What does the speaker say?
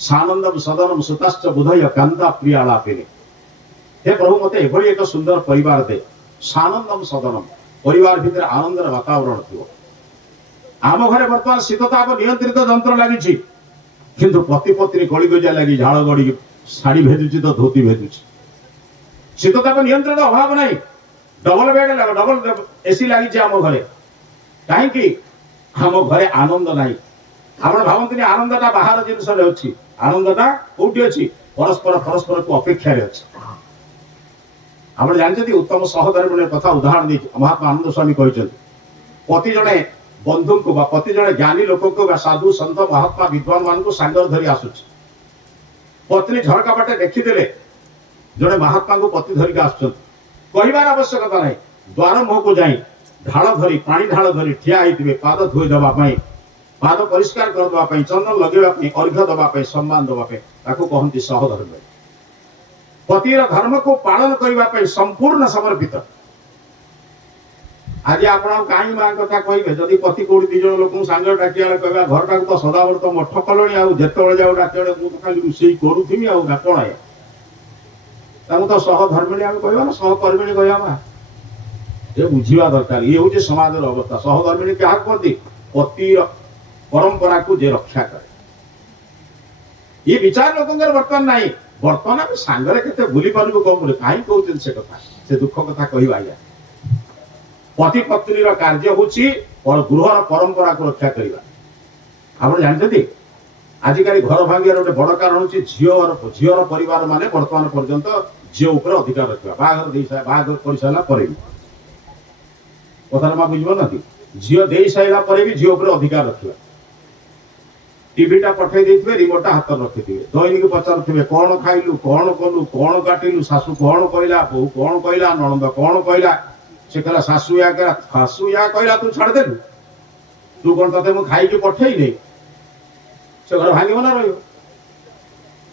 सानंदम सदनम सुतश्च बुधय कांता प्रियालापिने। हे प्रभु मते एभली एक सुंदर परिवार दे, सानंदम सदनम, परिवार भितर आनंदर वातावरण थो। आम घरे वर्तमान शीतताप नियंत्रित जंत्र लगी, किंतु पति पत्नी गली गजा लगी झाड़ गड़ी शाड़ी भेदुची तो धोती भेदुची। शीतताप नियंत्रण अभाव नहीं, डबल बेड लगा डबल एसी लगी आम घरे कहीं आम घरे आनंद नहीं। आपण भावंतनी आनंदटा बाहर जिनस अच्छी, आनंदटा कोठी अच्छी परस्पर परस्पर को अपेक्षा अच्छी। आप जानते उत्तम सहधर्मिणी कथा उदाहरण दी महात्मा आनंद स्वामी कहते पति जड़े बंधु को पति जड़े ज्ञानी लोक को साधु सन्त महात्मा विद्वान मान को सांगर धरी आसुच। पत्नी झरका बाटे देखीदे जड़े महात्मा को पति धरिक आस कहबार आवश्यकता नहीं, द्वार मुह को जाई ढाल धरी पानी ढाल धरी ठिया होते पाद धोई देवाई पाद परिष्कार करदेवाई चंदन लगे अर्घ्य देवाई सम्मान देवाई कहती सहधर्म। पतिर धर्म को पालन करने संपूर्ण समर्पित। आज आप कहीं माँ कथा कहे जदि पति कौटी दिज लोक सांग डाकिया कह घर तो सदाबर्त मठ कल जिते जाऊ डाक खाली रोषे करूथी कौन तो सहधर्मिणी आम कह सहकर्मिणी कह ये बुझा दरकार। ये हूँ समाज अवस्था। सहधर्मिणी क्या कहती पति परंपरा को जे रक्षा करे। ये विचार लोक बर्तमान नहीं। बर्तमान आम सांगरे के भूली पारू कम कहीं कहते से कथा से दुख कथा कह आज्ञा। पति पत्नी कार्य हूँ और गृहर परंपरा को रक्षा करवा। आप जानते आजिकल घर भांगे गोटे बड़ कारण हूँ झीर परिवार माने बर्तमान पर्यंत झी उपर अधिकार रखा बाहर कर सारापर कथा माँ बुझ ना झील दे सारापर भी झी उपर अधिकार रखा। टीवीटा पठे देथिबे रिमोटा हाथ रखिथिबे दैनिक पचारुथिबे कौन खाइलु कौन कलु कौन काटिलु सासू कौन कहला बहु कौन कहला नणंद कौन कहला से कहला सासू या कहला तू छाड़ देलु तू कौन तते मु खाई के पठेई नै से घर भांगिबो ना रहियो।